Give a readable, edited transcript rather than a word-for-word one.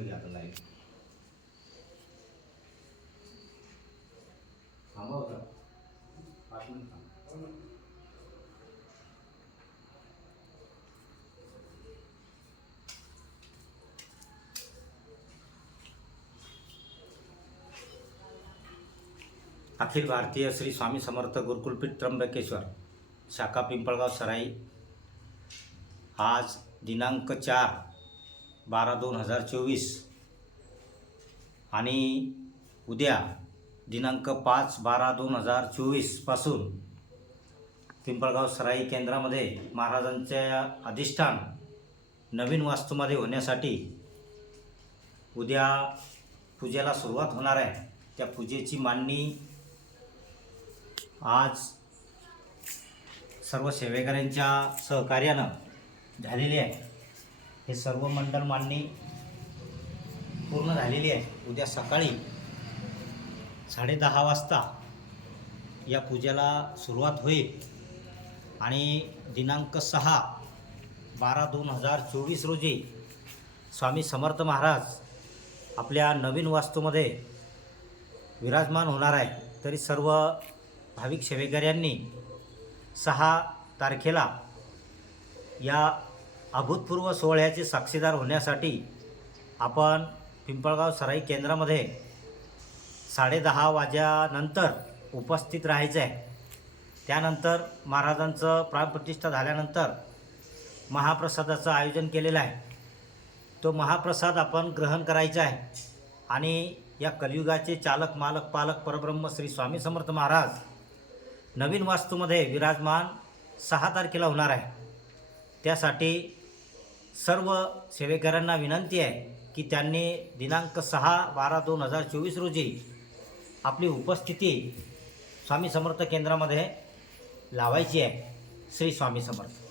पूर्ण घ्या आता लाईव्ह थांबा होता 5 मिनिट थांबा. अखिल भारतीय श्री स्वामी समर्थ गुरुकुलपीठ त्र्यंबकेश्वर शाखा पिंपळगाव सराई आज दिनांक 4/12/2024 आणि उद्या दिनांक 5/12/2024 पासून पिंपळगाव सराई केंद्रामध्ये महाराजांच्या अधिष्ठान नवीन वास्तूमध्ये होण्यासाठी उद्या पूजेला सुरुवात होणार आहे. त्या पूजेची मांडणी आज सर्व सेवेकऱ्यांच्या सहकार्यानं झालेली आहे. हे सर्व मंडळ मांडणी पूर्ण झालेली आहे. उद्या सकाळी 10:30 वाजता या पूजेला सुरुवात होईल आणि दिनांक 6/12/2024 रोजी स्वामी समर्थ महाराज आपल्या नवीन वास्तूमध्ये विराजमान होणार आहे. तरी सर्व भाविक सेवेकऱ्यांनी 6 तारखेला या अभूतपूर्व सोहळ्याचे साक्षीदार होण्यासाठी आपण पिंपळगाव सराई केंद्रामध्ये 10:30 वाजल्यानंतर उपस्थित राहायचं आहे. त्यानंतर महाराजांचं प्राणप्रतिष्ठा झाल्यानंतर महाप्रसादाचं आयोजन केलेलं आहे. तो महाप्रसाद आपण ग्रहण करायचा आहे आणि या कलियुगाचे चालक मालक पालक परब्रह्म श्री स्वामी समर्थ महाराज नवीन वास्तूमध्ये विराजमान 6 तारखेला होणार आहे. त्यासाठी सर्व सेवेकऱ्यांना विनंती आहे की त्यांनी दिनांक 6/12/2024 रोजी आपली उपस्थिती स्वामी समर्थ केंद्रामध्ये लावायची आहे. श्री स्वामी समर्थ.